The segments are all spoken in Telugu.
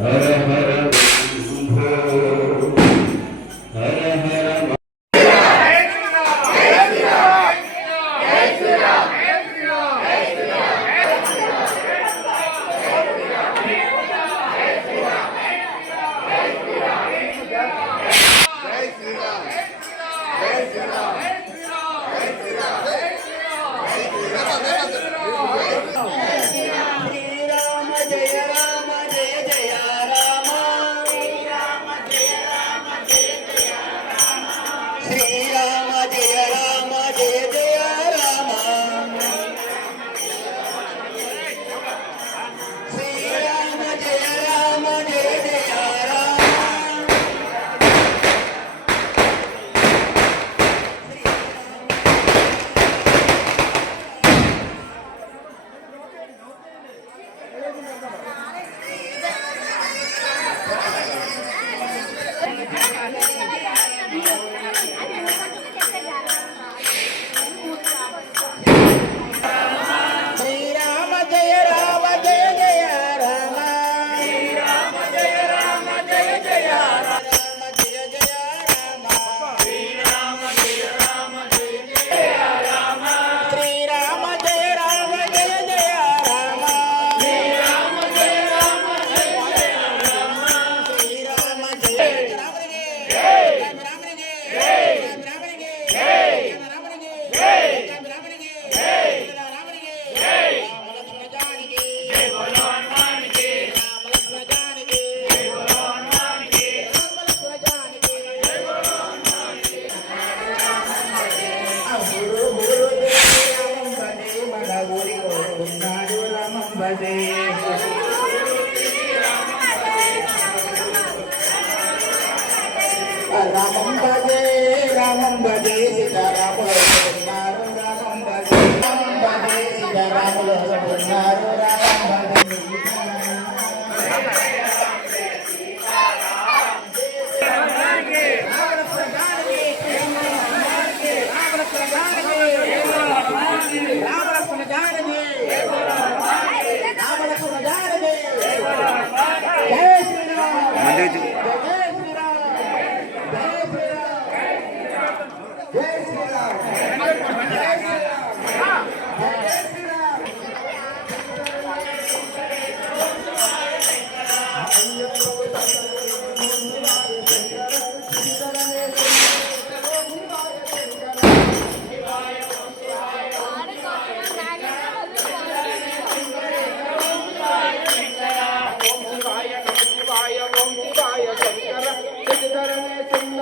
Hare Hare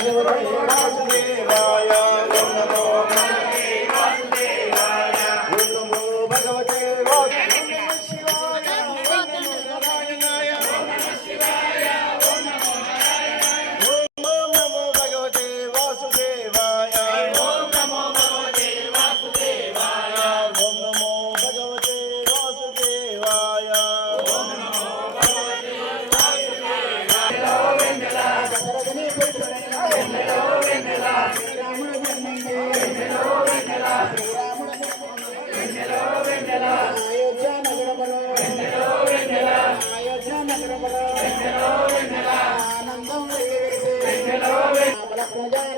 నమదేవాయ la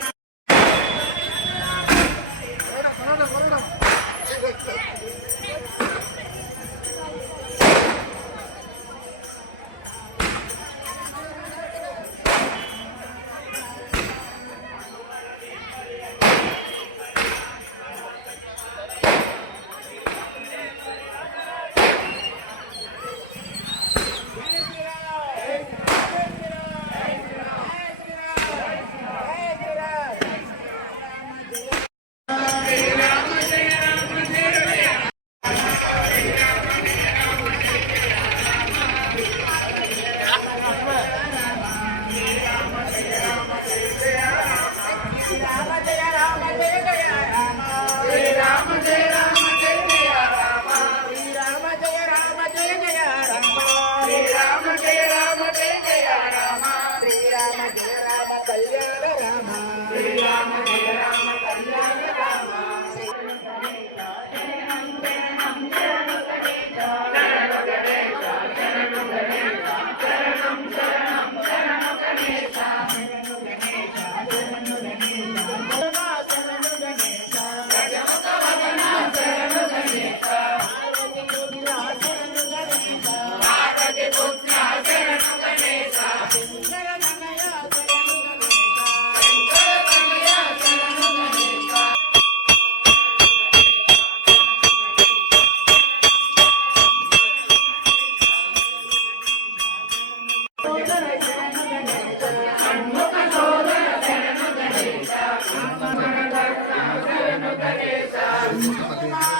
Amen.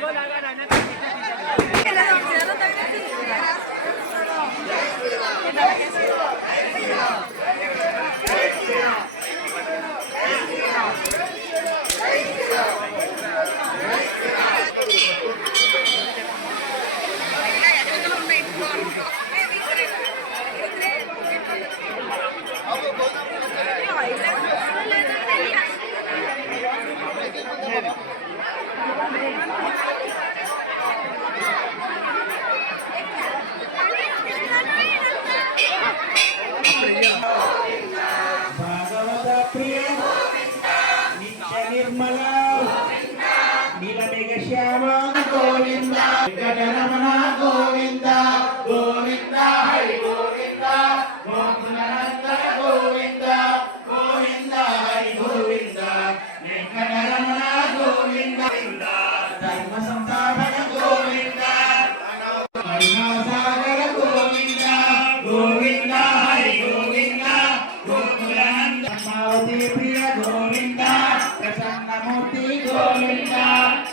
来，来吧，来来。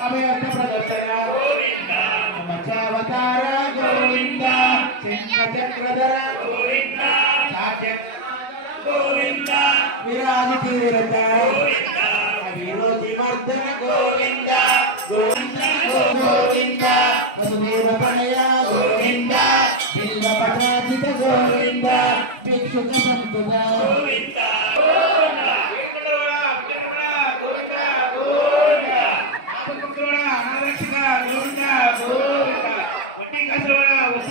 అభయత ప్రదర్శన మత్స్యావతార గోవింద. సింహ చక్రధర. గోవింద. గోవింద. విరాజి తీరత అవిరోధి గోవిందా.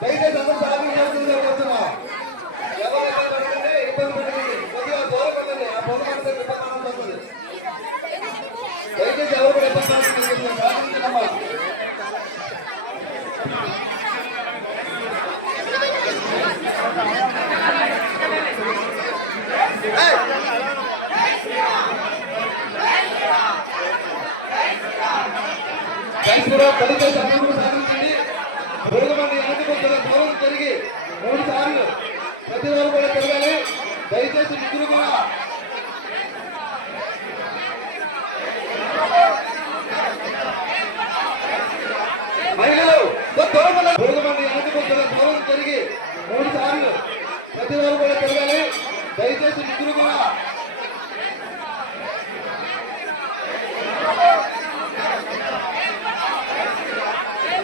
దయచేసి అందరూ సాగు చేస్తుందిగా చెప్తున్నా ఎవరైనా పడకండి ఇబ్బంది పడకండి కొద్దిగా దూరం వెళ్ళండి ఆ పొగ పడితే విపత్తి వస్తుంది దయచేసి ఎవరు కూడా ఇబ్బంది పడకండి సాధించమ్మా దయచేసి దయచేసి అందరూ కూడా సాధించండి మూడు మంది ఎనిమిది దూరం జరిగి మూడు సార్లు ప్రతి వారు కూడా తిరగాలి దయచేసి ముగ్గురు కూడా మహిళలు దూరం మూడు మంది దూరం జరిగి మూడు సార్లు ప్రతి వారు కూడా తిరగాలి దయచేసి ముగ్గురు కూడా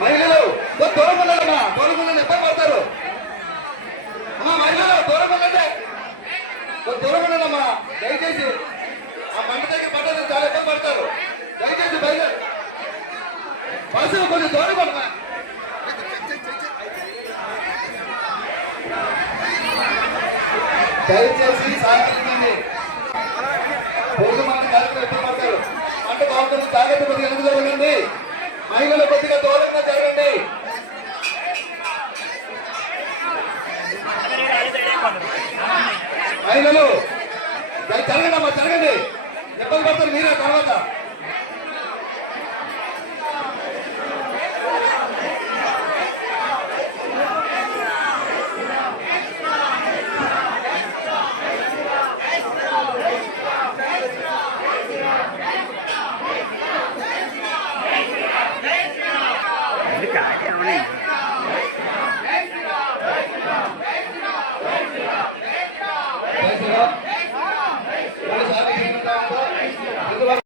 మహిళలు దూరం వెళ్ళాలమ్మా దూరం వెళ్ళండి పడతారు? అమ్మా మహిళలు దూరం వెళ్ళండి దూరం వెళ్ళాలమ్మా దయచేసి. ఆ మంట దగ్గర పడ్డది చాలా ఇబ్బంది పడతారు. దయచేసి బయట బస్సు కొంచెం దూరం పడమా దయచేసి సాయంత్రండి రోజు మన అంటే బాగుంటుంది జాగ్రత్త కొద్దిగా ఎందుకు జరగండి? మహిళలు కొద్దిగా దూరంగా జరగండి. మహిళలు జరగండి అమ్మా జరగండి. ఇబ్బంది పడతారు మీరే తర్వాత.